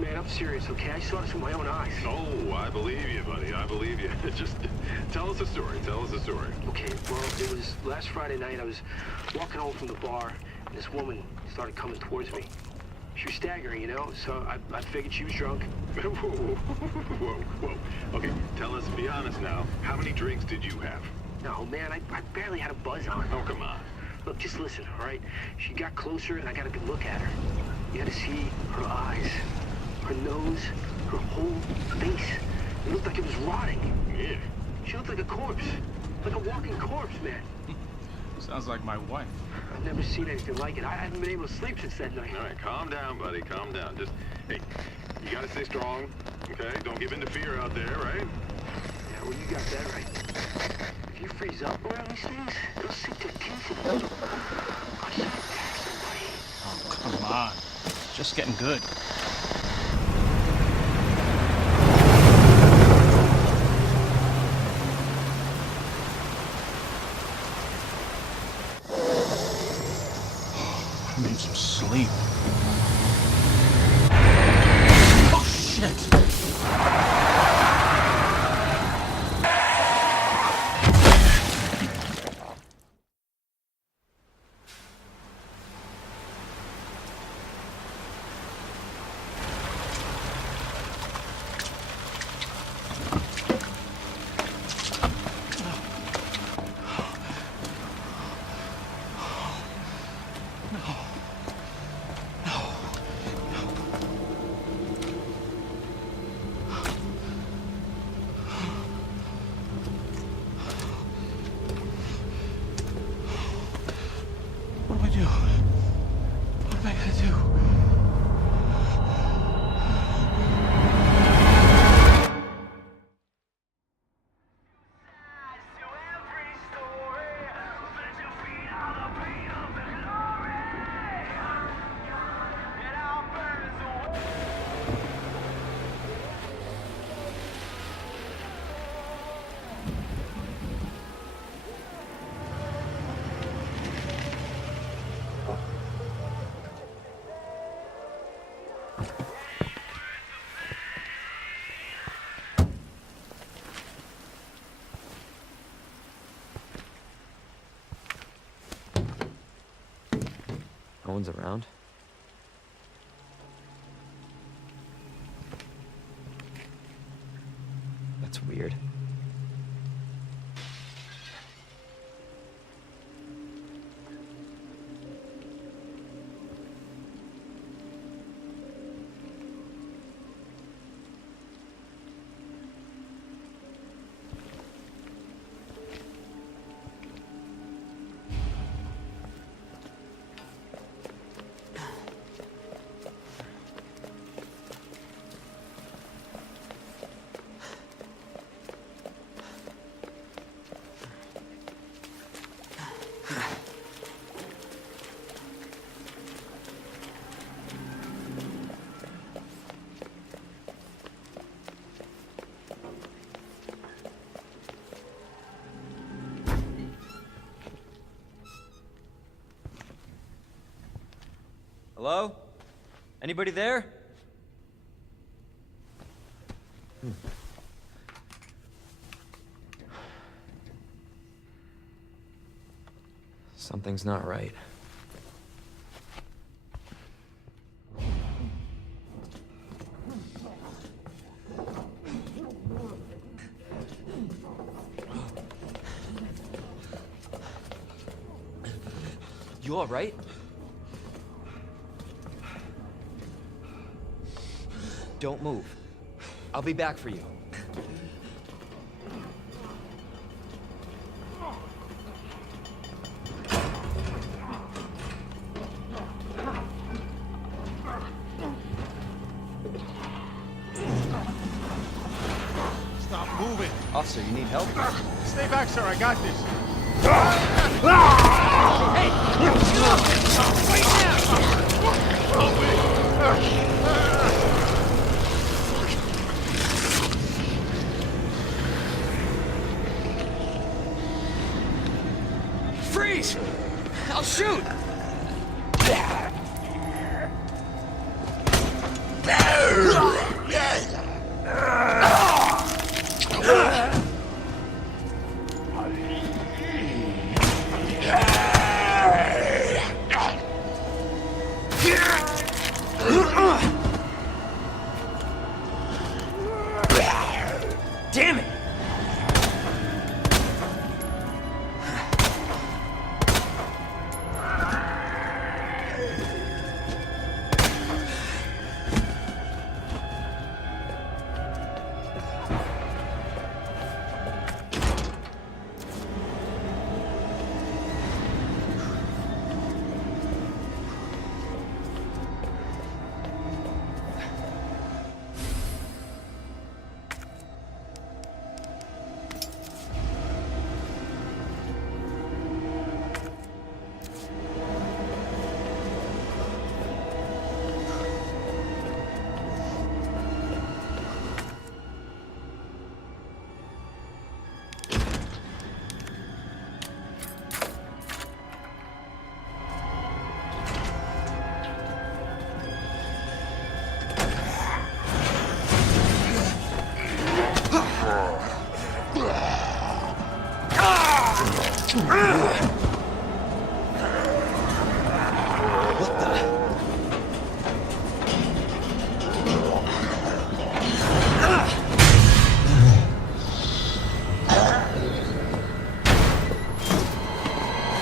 Man, I'm serious, okay? I saw this with my own eyes. Oh, I believe you, buddy. I believe you. Just tell us a story. Tell us a story. Okay, well, it was last Friday night. I was walking home from the bar, and this woman started coming towards me. She was staggering, you know, so I figured she was drunk. Whoa, whoa, whoa. Okay, tell us, be honest now. How many drinks did you have? No, man, I barely had a buzz on. Oh, come on. Look, just listen, all right? She got closer, and I got a good look at her. You had to see her eyes, her nose, her whole face. It looked like it was rotting. Yeah. She looked like a corpse. Like a walking corpse, man. Sounds like my wife. I've never seen anything like it. I haven't been able to sleep since that night. All right, calm down, buddy. Calm down. Just, hey, you gotta stay strong, okay? Don't give in to fear out there, right? Yeah, well, you got that right. If you freeze up around these things, it'll sink to teeth of water. I should attack somebody. Oh, come on. It's just getting good. I need some sleep. Oh, shit! What do I do? What am I gonna do? No one's around. That's weird. Hello? Anybody there? Something's not right. You all right? Don't move. I'll be back for you. Stop moving. Officer, you need help? Stay back, sir. I got this. Freeze! I'll shoot! Damn it!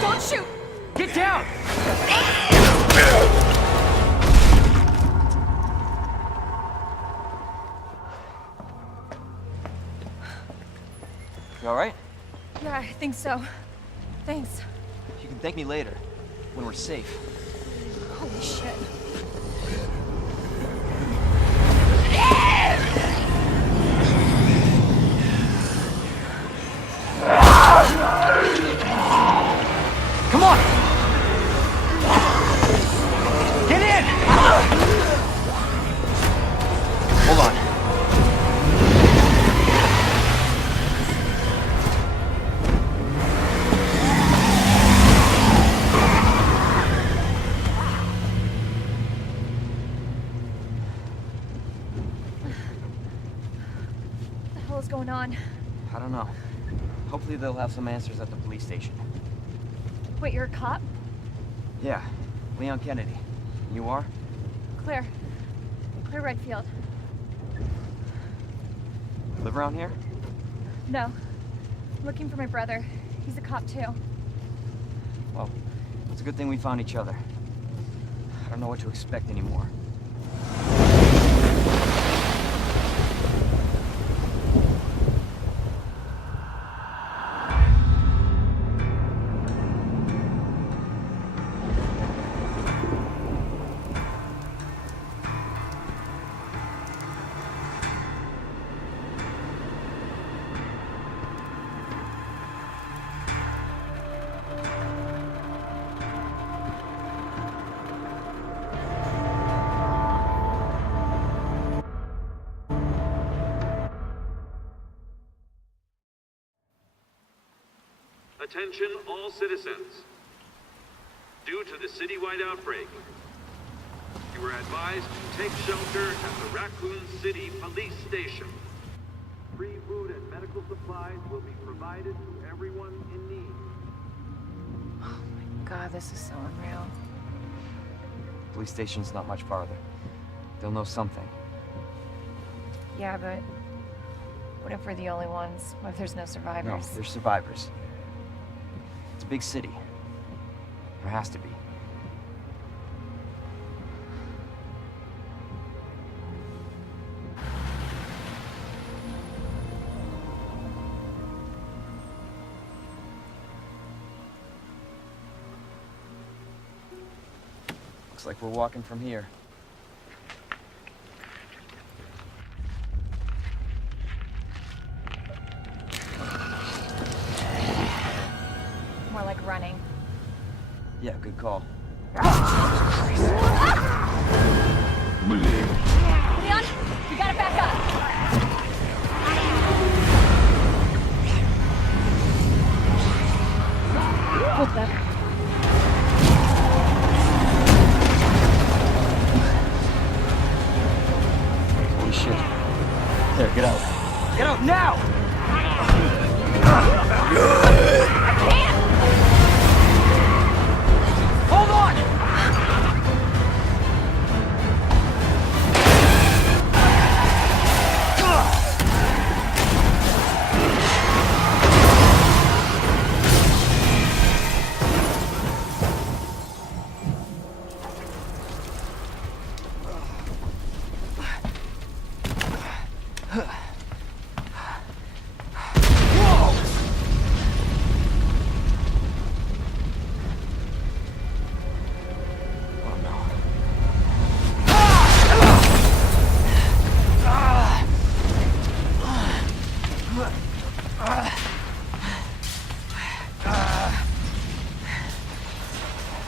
Don't shoot! Get down! You alright? Yeah, I think so. Thanks. You can thank me later, when we're safe. Holy shit. Come on! Get in! Hold on. What the hell is going on? I don't know. Hopefully they'll have some answers at the police station. Wait, you're a cop? Yeah, Leon Kennedy. You are? Claire. Claire Redfield. Live around here? No. I'm looking for my brother. He's a cop too. Well, it's a good thing we found each other. I don't know what to expect anymore. Attention all citizens. Due to the citywide outbreak, you are advised to take shelter at the Raccoon City Police Station. Free food and medical supplies will be provided to everyone in need. Oh my god, this is so unreal. Police station's not much farther. They'll know something. Yeah, but what if we're the only ones? What if there's no No, survivors? they're survivors. It's a big city. There has to be. Looks like we're walking from here. More like running. Yeah, good call. Leon, you gotta back up. What the? Holy shit. There, get out. Get out now! Hold on!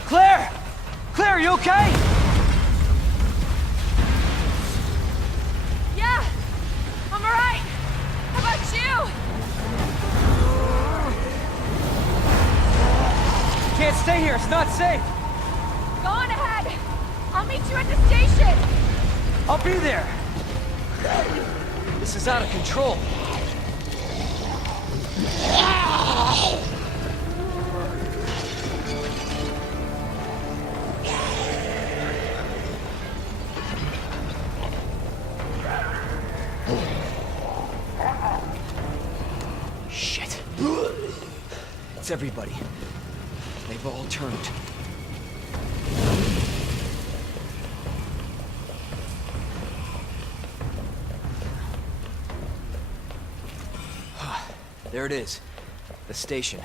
Claire! Claire, you okay? Yeah, I'm alright. How about you? Can't stay here, it's not safe. Go on ahead. I'll meet you at the station. I'll be there. This is out of control. Shit. It's everybody. They've all turned. There it is. The station.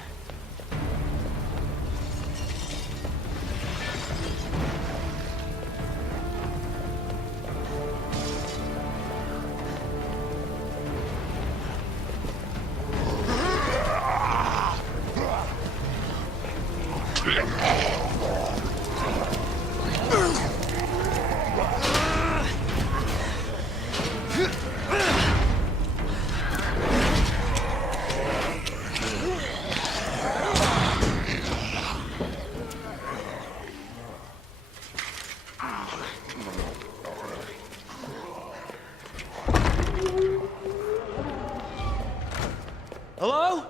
Hello?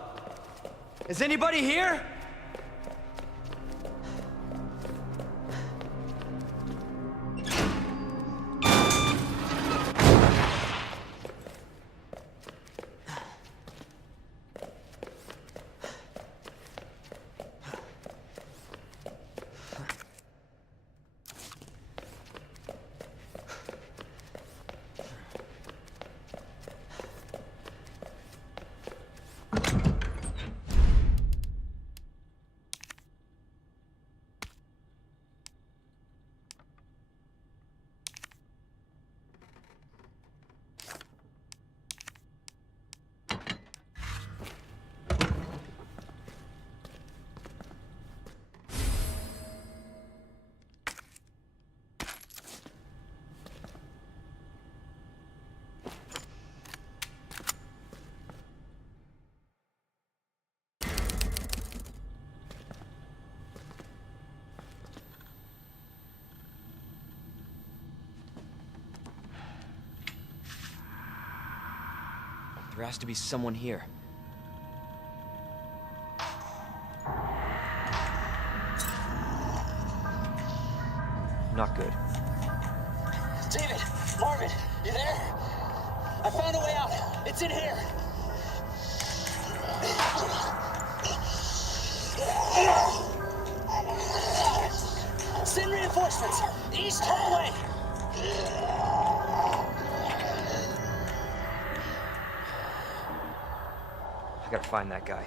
Is anybody here? There has to be someone here. Not good. David! Marvin! You there? I found a way out! It's in here! Send reinforcements! East hallway! I gotta find that guy.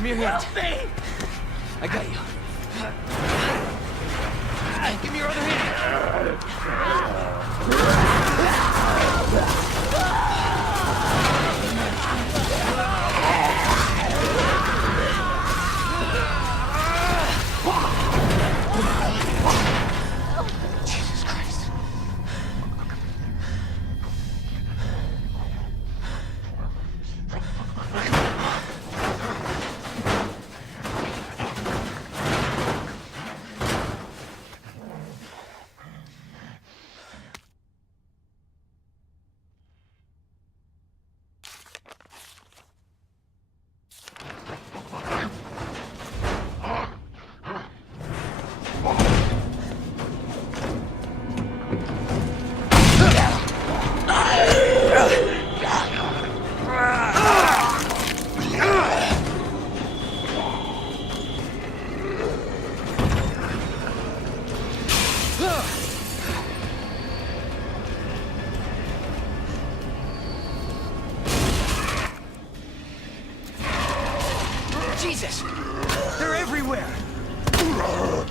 Give me your hand. Help me! I got you. Give me your other hand. Jesus Christ. Jesus! They're everywhere! Come on.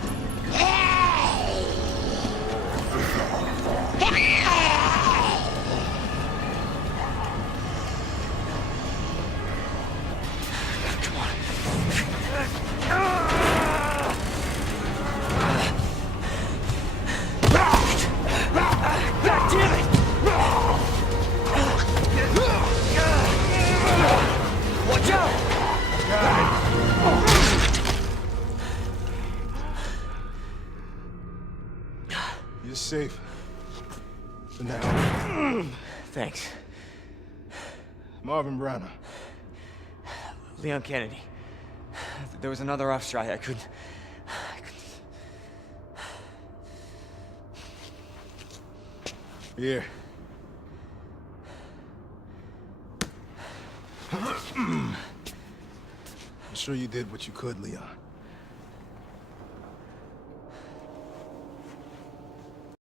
God damn it! Watch out! You're safe. For now. Thanks. Marvin Branagh. Leon Kennedy. There was another off strike. I couldn't... Here. I'm sure you did what you could, Leon.